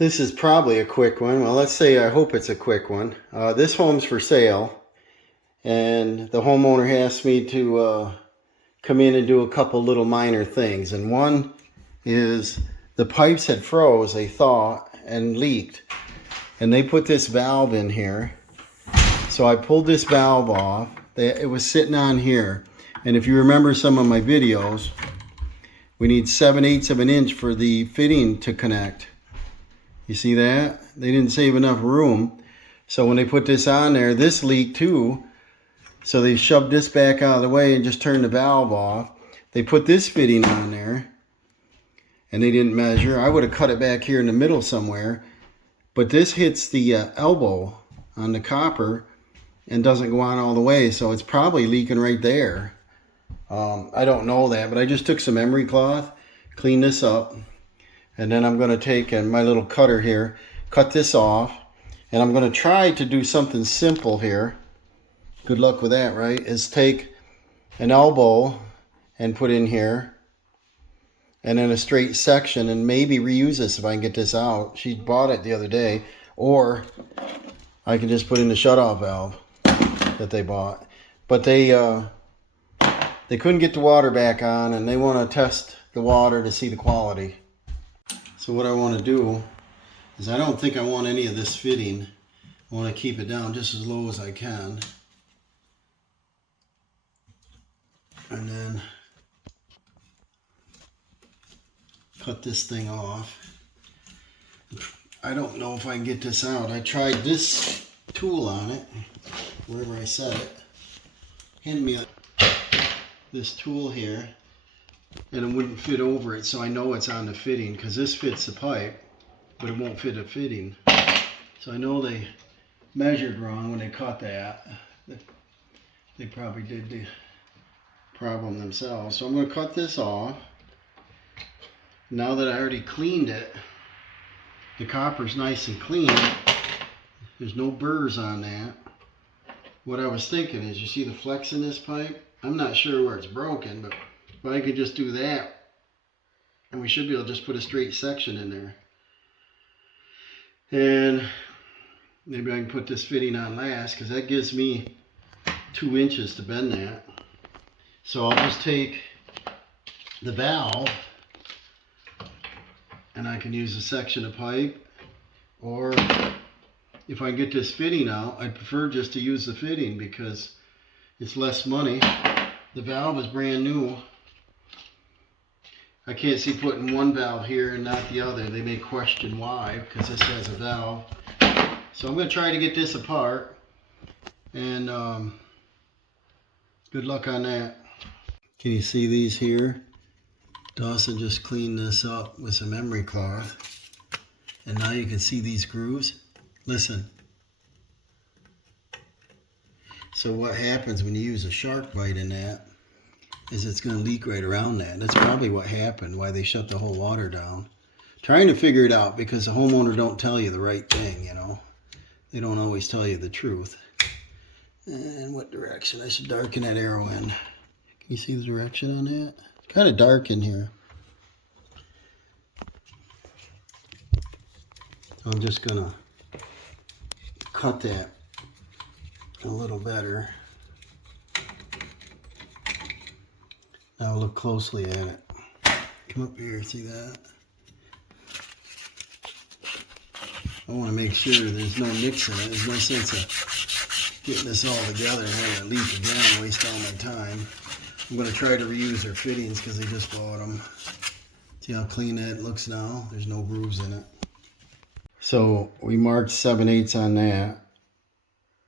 This is probably a quick one. Well, let's say I hope it's a quick one. This home's for sale, and the homeowner asked me to come in and do a couple little minor things. And one is the pipes had froze, they thought, and leaked. And they put this valve in here. So I pulled this valve off. It was sitting on here. And if you remember some of my videos, we need 7/8 of an inch for the fitting to connect. You see that? They didn't save enough room. So when they put this on there, this leaked too. So they shoved this back out of the way and just turned the valve off. They put this fitting on there and they didn't measure. I would have cut it back here in the middle somewhere. But this hits the elbow on the copper and doesn't go on all the way. So it's probably leaking right there. I don't know that, but I just took some emery cloth, cleaned this up. And then I'm going to take my little cutter here, cut this off. And I'm going to try to do something simple here. Good luck with that, right? Is take an elbow and put in here. And then a straight section and maybe reuse this if I can get this out. She bought it the other day. Or I can just put in the shutoff valve that they bought. But they couldn't get the water back on and they want to test the water to see the quality. So what I want to do is I don't think I want any of this fitting. I want to keep it down just as low as I can. And then cut this thing off. I don't know if I can get this out. I tried this tool on it, wherever I set it. Hand me this tool here. And it wouldn't fit over it, so I know it's on the fitting because this fits the pipe, but it won't fit a fitting. So I know they measured wrong when they cut that. They probably did the problem themselves. So I'm going to cut this off. Now that I already cleaned it, the copper's nice and clean. There's no burrs on that. What I was thinking is, you see the flex in this pipe? I'm not sure where it's broken, but I could just do that, and we should be able to just put a straight section in there. And maybe I can put this fitting on last, because that gives me 2 inches to bend that. So I'll just take the valve, and I can use a section of pipe, or if I get this fitting out, I prefer just to use the fitting because it's less money. The valve is brand new. I can't see putting one valve here and not the other. They may question why, because this has a valve. So I'm going to try to get this apart, and good luck on that. Can you see these here? Dawson just cleaned this up with some emery cloth, and now you can see these grooves. Listen. So what happens when you use a Sharkbite in that is it's going to leak right around that. That's probably what happened, why they shut the whole water down. Trying to figure it out because the homeowner don't tell you the right thing, you know. They don't always tell you the truth. And what direction? I should darken that arrow in. Can you see the direction on that? It's kind of dark in here. So I'm just going to cut that a little better. Now look closely at it. Come up here, see that? I want to make sure there's no nicks in it. There's no sense of getting this all together and having it leak again and waste all my time. I'm going to try to reuse their fittings because they just bought them. See how clean that looks now? There's no grooves in it. So we marked 7/8 on that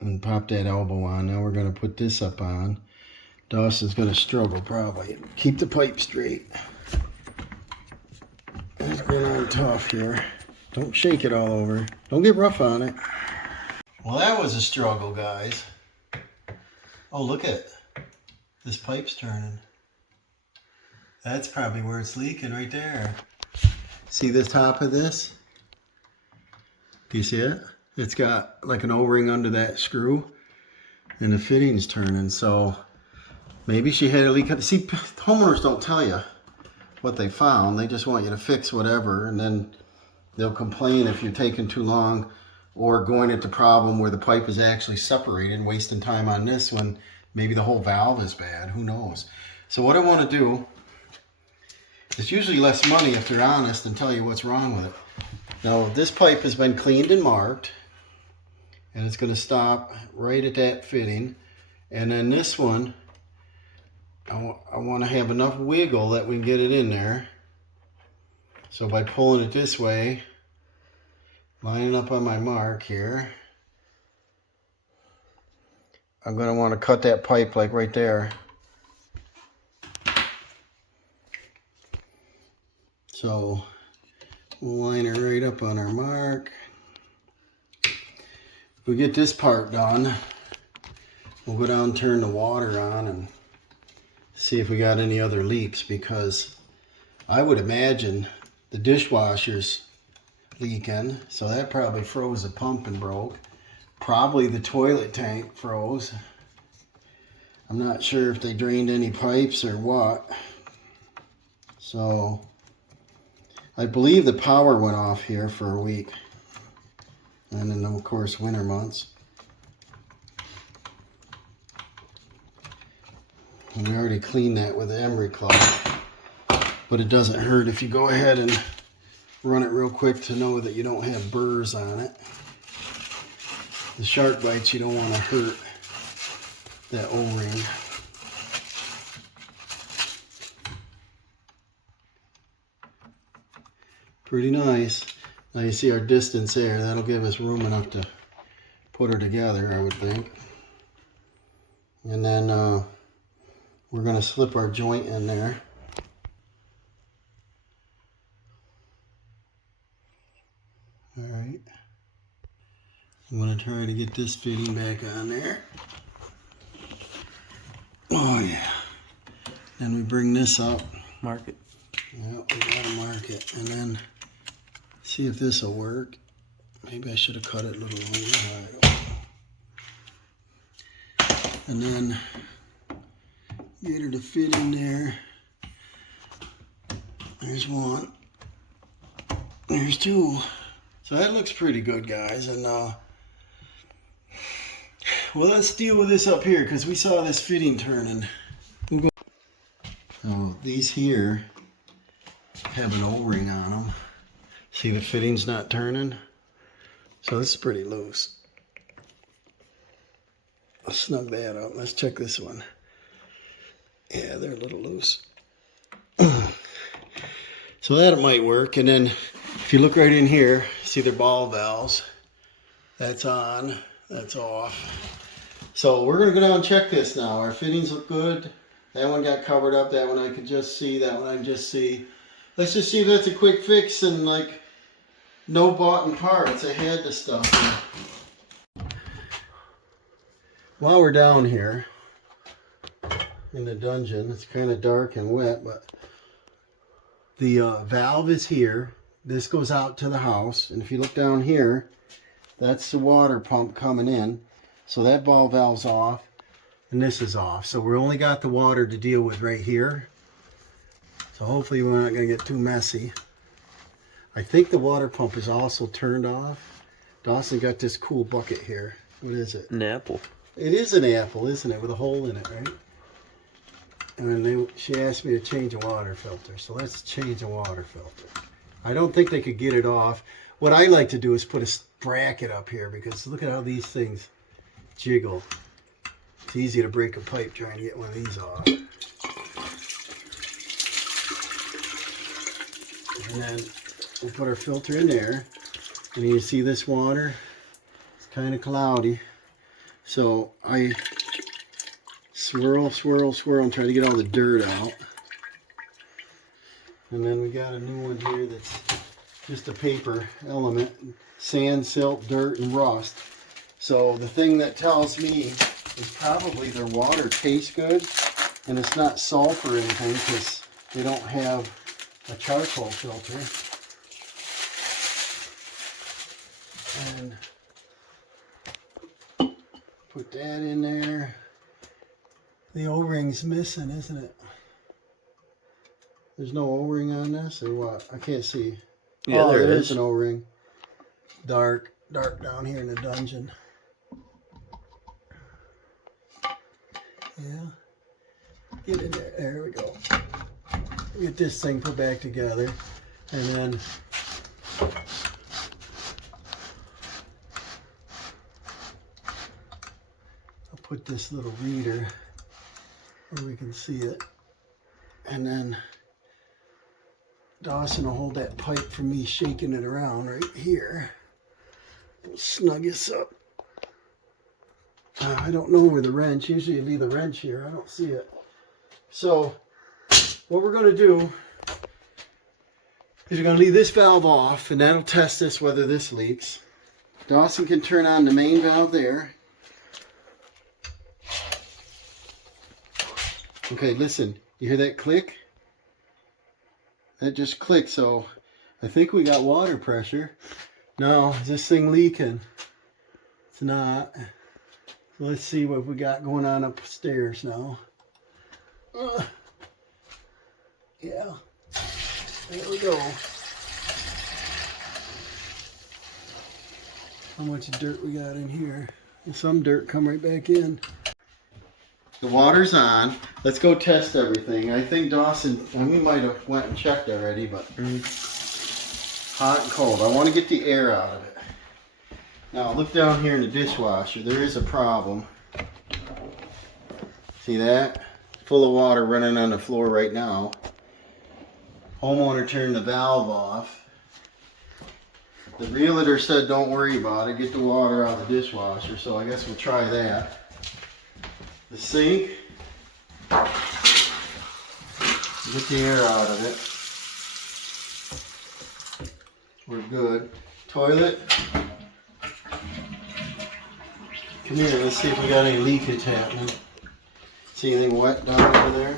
and popped that elbow on. Now we're going to put this up on. Dawson's going to struggle probably. Keep the pipe straight. It's going on tough here. Don't shake it all over. Don't get rough on it. Well, that was a struggle, guys. Oh, look at it. This pipe's turning. That's probably where it's leaking right there. See the top of this? Do you see it? It's got like an O-ring under that screw and the fitting's turning. So maybe she had a leak. See, homeowners don't tell you what they found. They just want you to fix whatever, and then They'll complain if you're taking too long or going at the problem where the pipe is actually separated, wasting time on this when maybe the whole valve is bad. Who knows? So what I want to do, it's usually less money if they're honest and tell you what's wrong with it. Now this pipe has been cleaned and marked, and it's going to stop right at that fitting. And then this one, I want to have enough wiggle that we can get it in there. So by pulling it this way, lining up on my mark here, I'm going to want to cut that pipe like right there. So we'll line it right up on our mark. If we get this part done, we'll go down and turn the water on and see if we got any other leaks, because I would imagine the dishwasher's leaking, so that probably froze the pump and broke. Probably the toilet tank froze. I'm not sure if they drained any pipes or what. So I believe the power went off here for a week. And then of course winter months. And we already cleaned that with the emery cloth. But it doesn't hurt if you go ahead and run it real quick to know that you don't have burrs on it. The Sharkbites, you don't want to hurt that O-ring. Pretty nice. Now you see our distance there. That'll give us room enough to put her together, I would think. And then we're going to slip our joint in there. Alright. I'm going to try to get this fitting back on there. Oh yeah. Then we bring this up. Mark it. Yep, we got to mark it. And then see if this will work. Maybe I should have cut it a little longer. And then get her to fit in there. There's one. There's two. So that looks pretty good, guys. And well, let's deal with this up here, because we saw this fitting turning. Oh, these here have an O-ring on them. See, the fitting's not turning. So this is pretty loose. I'll snug that up. Let's check this one. Yeah, they're a little loose. So that might work. And then if you look right in here, see their ball valves. That's on, that's off. So we're gonna go down and check this now. Our fittings look good. That one got covered up, that one I could just see, that one I can just see. Let's just see if that's a quick fix and like no bought parts. I had the stuff. While we're down here in the dungeon, it's kind of dark and wet, but the valve is here. This goes out to the house, and if you look down here, that's the water pump coming in. So that ball valve's off, and this is off. So we only got the water to deal with right here. So hopefully we're not going to get too messy. I think the water pump is also turned off. Dawson got this cool bucket here. What is it? An apple. It is an apple, isn't it? With a hole in it, right? And then she asked me to change a water filter. So let's change a water filter. I don't think they could get it off. What I like to do is put a bracket up here, because look at how these things jiggle. It's easy to break a pipe trying to get one of these off. And then we'll put our filter in there. And you see this water? It's kind of cloudy. So I swirl, swirl, swirl and try to get all the dirt out. And then we got a new one here that's just a paper element. Sand, silt, dirt, and rust. So the thing that tells me is probably their water tastes good. And it's not sulfur or anything, because they don't have a charcoal filter. And put that in there. The O-ring's missing, isn't it? There's no O-ring on this, or what? I can't see. Yeah, Oh, there there is is. an O-ring. Dark down here in the dungeon. Yeah. Get in there. There we go. Get this thing put back together. And then I'll put this little reader where we can see it. And then Dawson will hold that pipe for me shaking it around right here. We'll snug this up. I don't know where the wrench, usually you leave the wrench here. I don't see it. So what we're going to do is we're going to leave this valve off, and that'll test us whether this leaks. Dawson can turn on the main valve there. Okay, listen, you hear that click? That just clicked, so I think we got water pressure. No, is this thing leaking? It's not. So let's see what we got going on upstairs now. Yeah, there we go. How much dirt we got in here? And some dirt come right back in. The water's on. Let's go test everything. I think Dawson, we might have went and checked already, but hot and cold. I want to get the air out of it. Now look down here in the dishwasher. There is a problem. See that? Full of water running on the floor right now. Homeowner turned the valve off. The realtor said don't worry about it. Get the water out of the dishwasher. So I guess we'll try that. The sink. Get the air out of it. We're good. Toilet. Come here, let's see if we got any leakage happening. See anything wet down over there?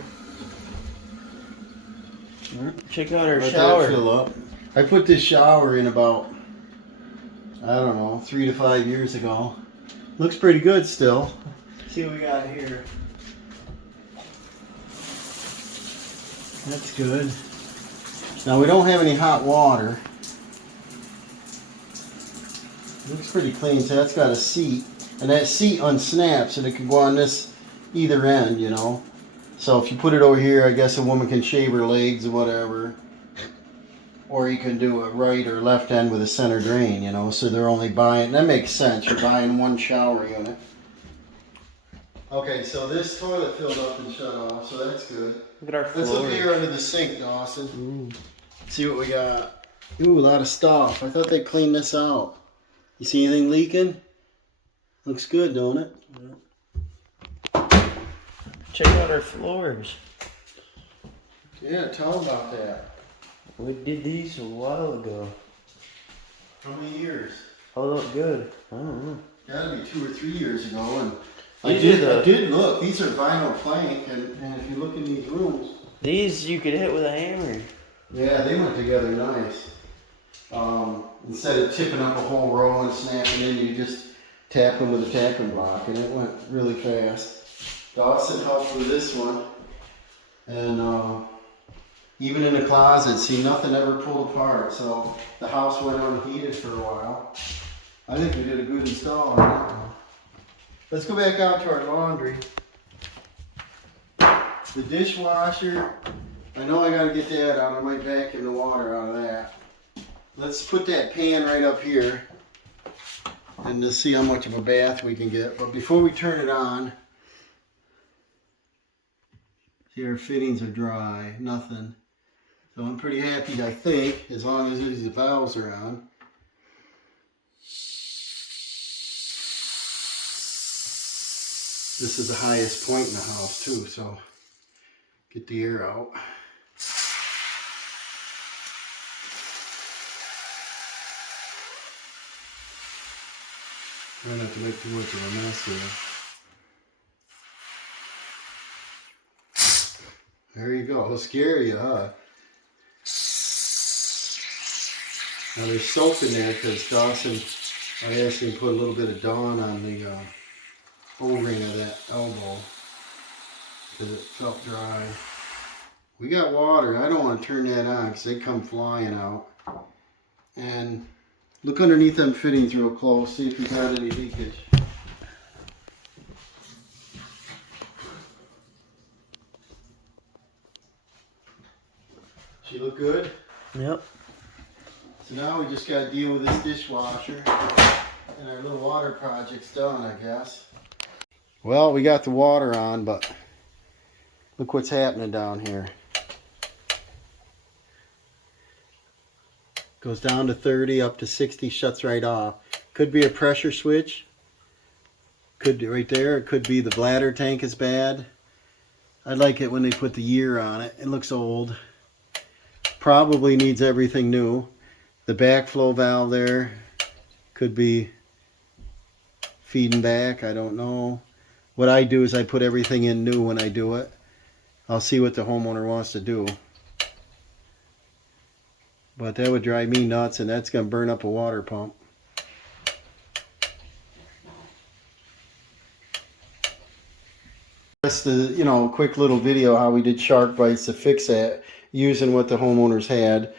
Check out our Let shower. that fill up. I put this shower in about, I don't know, 3 to 5 years ago. Looks pretty good still. See what we got here. That's good. Now we don't have any hot water. Looks pretty clean, so that's got a seat. And that seat unsnaps and it can go on this either end, you know. So if you put it over here, I guess a woman can shave her legs or whatever. Or you can do a right or left end with a center drain, you know. So they're only buying, that makes sense. You're buying one shower unit. Okay, so this toilet filled up and shut off, so that's good. Look at our floor. Let's look here under the sink, Dawson. See what we got. Ooh, a lot of stuff. I thought they cleaned this out. You see anything leaking? Looks good, don't it? Yeah. Check out our floors. Yeah, tell them about that. We did these a while ago. How many years? Oh, look good. I don't know. Gotta be 2 or 3 years ago. And I These did look. These are vinyl plank, and if you look in these rooms. These you could hit with a hammer. Yeah, they went together nice. Instead of tipping up a whole row and snapping in, you just tap them with a tapping block, and it went really fast. Dawson helped with this one, and even in the closet, see, nothing ever pulled apart, so the house went unheated for a while. I think we did a good install on that one. Let's go back out to our laundry. The dishwasher, I know I gotta get that out. I might vacuum the water out of that. Let's put that pan right up here and to see how much of a bath we can get. But before we turn it on, see, our fittings are dry, nothing. So I'm pretty happy, I think, as long as these valves are on. This is the highest point in the house too, so get the air out. Try not to make too much of a mess here. There you go. It'll scare you, huh? Now there's soap in there because Dawson, I asked him to put a little bit of Dawn on the O-ring of that elbow because it felt dry. We got water. I don't want to turn that on because they come flying out. And look underneath them fittings real close, see if you got any leakage. She look good? Yep. So now we just got to deal with this dishwasher, and our little water project's done, I guess. Well, we got the water on, but look what's happening down here. Goes down to 30, up to 60, shuts right off. Could be a pressure switch. Could be right there. It could be the bladder tank is bad. I like it when they put the year on it. It looks old. Probably needs everything new. The backflow valve there could be feeding back. I don't know. What I do is I put everything in new when I do it. I'll see what the homeowner wants to do. But that would drive me nuts, and that's going to burn up a water pump. Just the, quick little video how we did shark bites to fix that using what the homeowners had.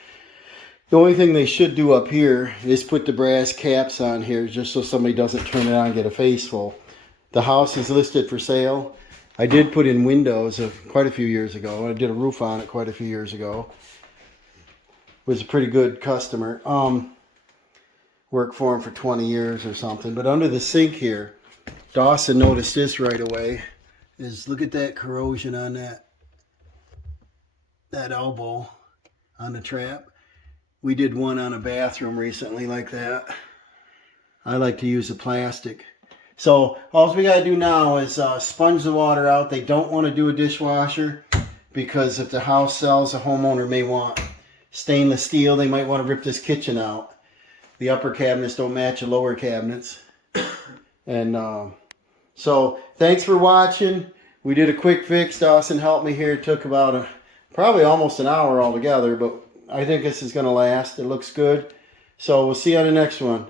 The only thing they should do up here is put the brass caps on here just so somebody doesn't turn it on and get a face full. The house is listed for sale. I did put in windows quite a few years ago. I did a roof on it quite a few years ago. Was a pretty good customer. Worked for him for 20 years or something. But under the sink here, Dawson noticed this right away. Look at that corrosion on that elbow on the trap. We did one on a bathroom recently like that. I like to use the plastic. So all we got to do now is sponge the water out. They don't want to do a dishwasher because if the house sells, the homeowner may want stainless steel. They might want to rip this kitchen out. The upper cabinets don't match the lower cabinets. And so thanks for watching. We did a quick fix. Dawson helped me here. It took about probably almost an hour altogether, but I think this is going to last. It looks good. So we'll see you on the next one.